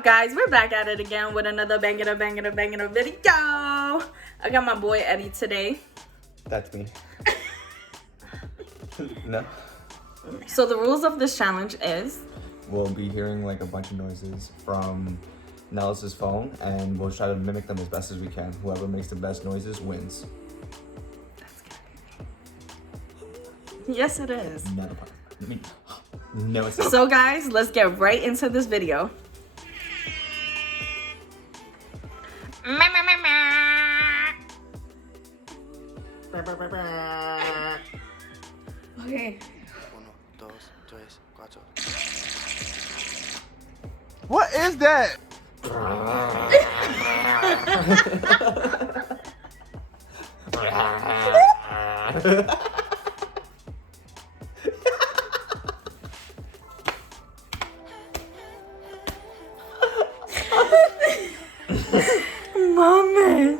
up, guys? We're back at it again with another banging video. I got my boy Eddie today. That's me. No. So the rules of this challenge is We'll be hearing like a bunch of noises from Nellis's phone, and we'll try to mimic them as best as we can. Whoever makes the best noises wins. yes, it is. Not a problem. No, it's not. So guys, let's get right into this video. Okay. What is that? Mommy.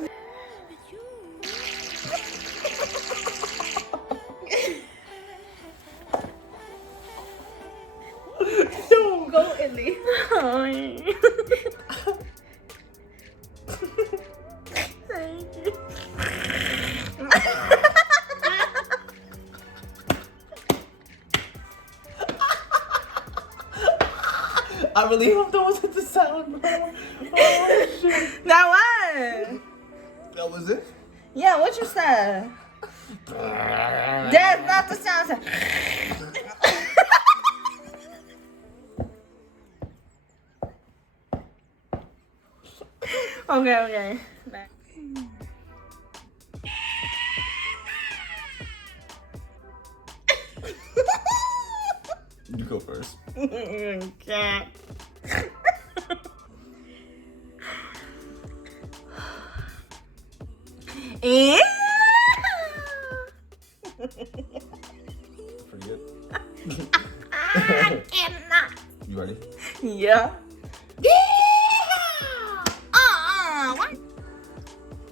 Go, Ellie. Thank you. I really hope that wasn't the sound, bro. Oh, shit. That what? That was it? Yeah, what you said? That's not the sound. Okay. You go first. Okay. Yeah. Pretty good. I cannot. You ready? Yeah.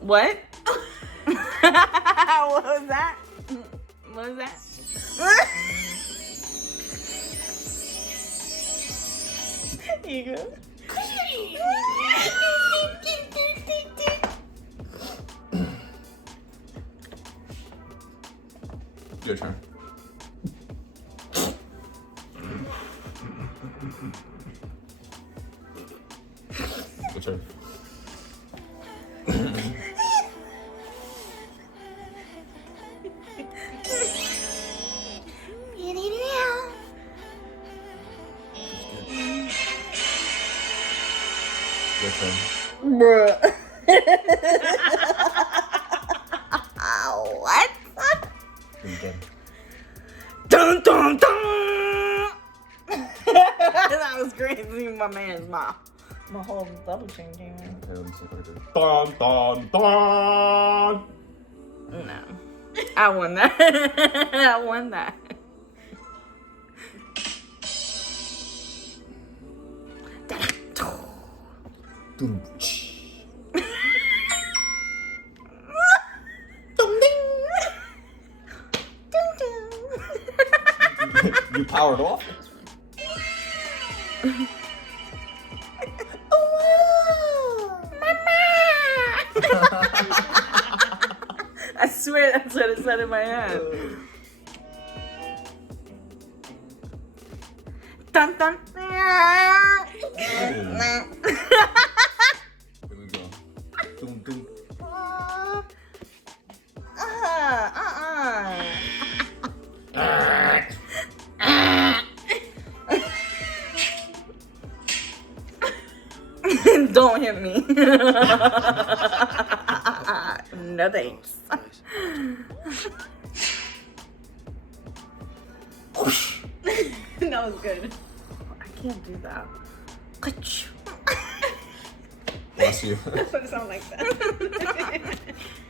What? What was that? What was that? You go. Your turn. Your turn. Your turn. Bruh. What? You done. Dun dun dun! That was crazy. My man's my whole double chain came in. Okay, let me see if I can. Dun dun dun! No. I won that. I won that. Dun. You powered off? I swear that's what it said in my head. Dun dun. Here we go. Dun dun. Don't hit me. No thanks. That was good. I can't do that. Bless you. That's what it sounds like that.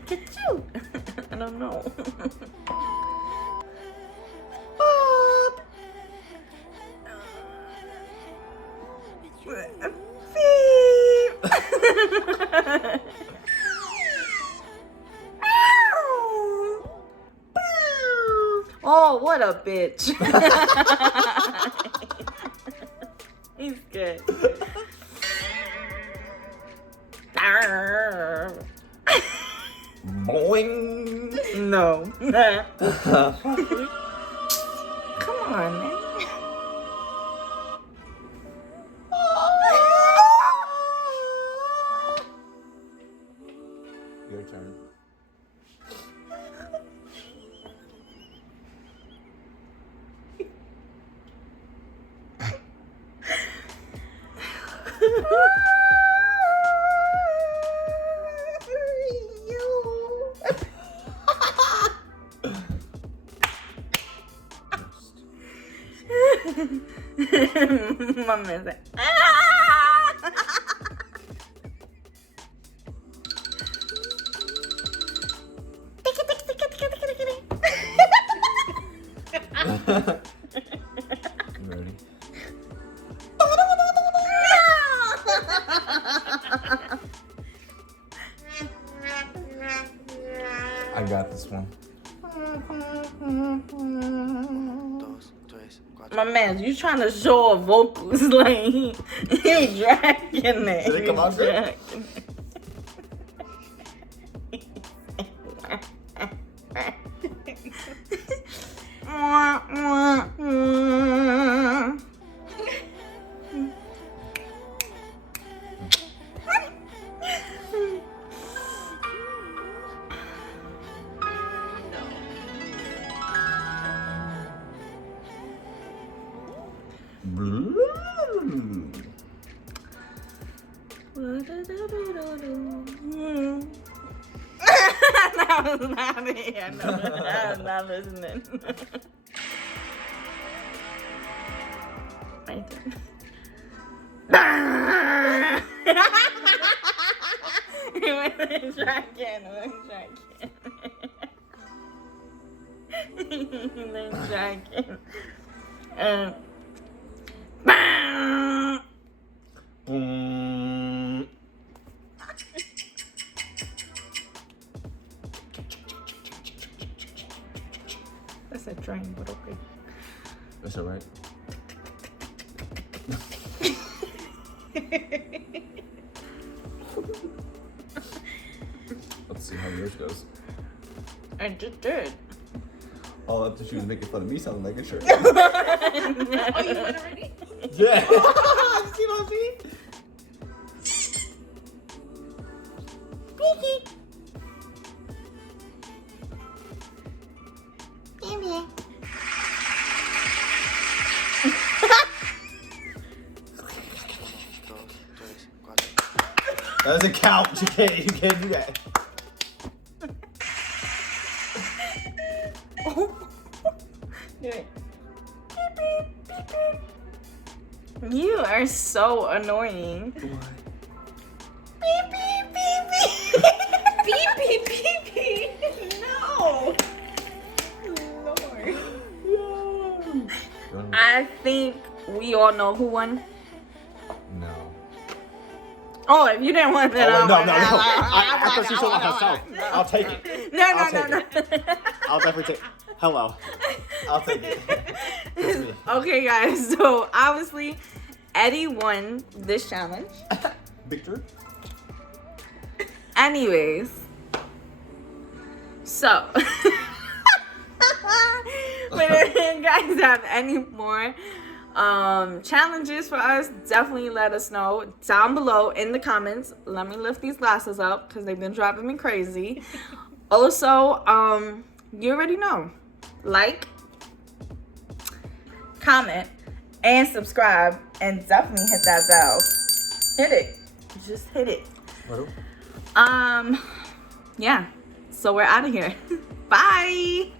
Ka-choo. I don't know. Oh, what a bitch. He's good. Boing. No. Come on, man. Your turn. My man said, You ready? I got this one. My man, you trying to show off vocals like he dragging it. Did it come out good? Dragging it. Mwah, mwah, mwah. That was not it. I know. I was not listening. My turn. Let me try again. Let me try again. Let me try again. That's a train, but okay. That's alright. Let's see how yours goes. I just did. All up to she was making fun of me sounding like a shirt. Oh, you went already? Yeah. See what I mean? That doesn't count. You can't do that. Do it. You are so annoying. Beep, beep, beep, beep. No. Lord. I think we all know who won. No. Oh, if you didn't want that, Oh, wait, no. I I thought she showed off herself. I'll take it. No. I'll definitely take. Hello. I'll take it. It's me. Okay, guys. So obviously, Eddie won this challenge. Victor. Anyways, so but if you guys have any more challenges for us, definitely let us know down below in the comments. Let me lift these glasses up because they've been driving me crazy. Also, you already know, like, comment, and subscribe, and definitely hit that bell. Hit it. Just hit it. Hello. Yeah. So we're out of here. Bye.